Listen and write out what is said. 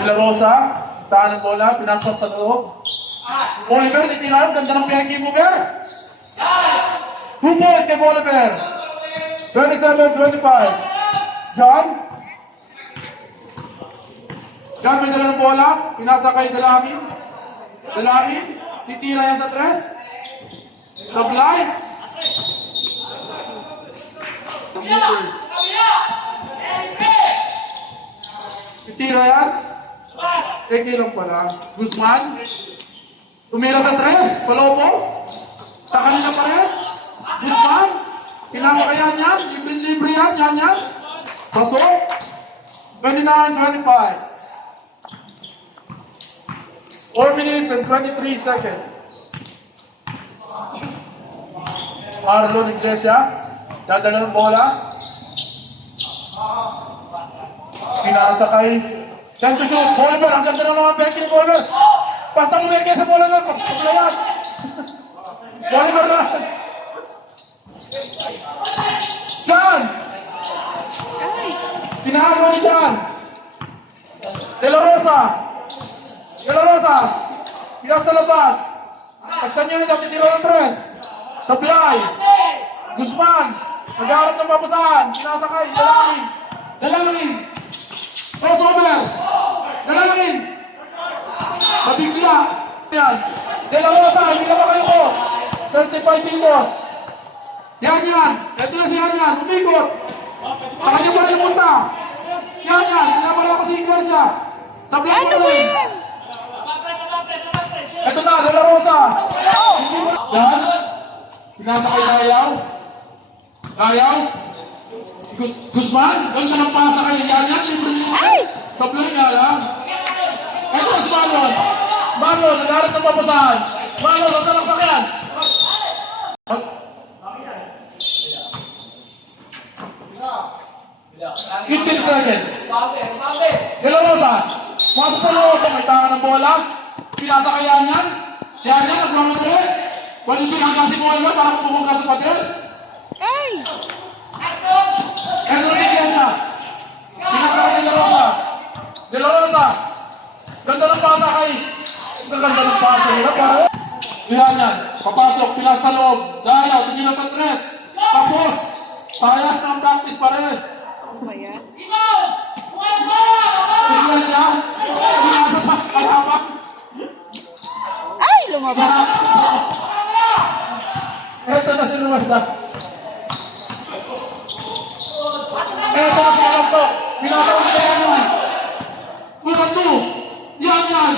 De La Rosa, taan ng bola, pinasok sa loob. Oliver, titirahan, ganda ng piyaki mo, Ber. 2 points kay Oliver. 27-25. John. John, may dala ng bola, pinasa kay Dalangin. Dalangin, titira yan sa tres. Supply. Titira yan. Teki lang pala. Guzman. Tumira sa tres. Palopo. Sa kanina pa rin. Guzman. Pinamakayan yan. Libre-libre yan. Yan. Pasok. 29-25. 4 minutes and 23 seconds. Marlon Iglesia. Dadala ng bola. Pinasakay. Yan to shoot. Oliver. Ang ganda ng mga bench ni Oliver. Basta mo may kesa mo lang ako. Paglayan. Oliver na. John! Pinahalo ni John. De La Rosa. De La Rosa. Pilas sa labas. Basta nyo nito. Titiro ng tres. Supply. Guzman. Nag-aarap ng papasahan. Pinasakay. Dalangin. Dalangin. Crossover. Dalangin. Mabigla. Yan. De La Rosa, hindi na ba kayo po? 35 kilos. Yan. Ito na si Yan. Umikot. Saka niyo pa rin punta. Yan. Pinapala ko si Iglesia. Sa black mo rin. Ito na, De La Rosa. Yan. Pinasakay na Ayaw. Guzman. Ganda ng pasa kayo. Yan. Libre-libre. Sa black nga lang. Ito na si Marlon. Marlon, nag-aarap ng papasahan. Marlon, nasa lang sakyan. 15 seconds. De La Rosa. Masok sa loob. May tangan ng bola. Pinasakayan yan. Yan, nagmamadali. Walang pinangga si Boyler para pumunta sa pader. Ito na si Iglesia. Pinasakay De La Rosa. De La Rosa. Ganda ng pasa kay. Ganda ng pasa nila para. Yan. Papasok, pilas sa loob. Dayaw, tumila sa tres. Tapos, sayang ng practice pa rin. Ano ba yan? Tignan siya. Pinasa sa harapan. Ay! Lumabas. Ito na si Lumasta. Ito na si Lumasta. Pinasa ko si Dayanan. Lumando. Yan.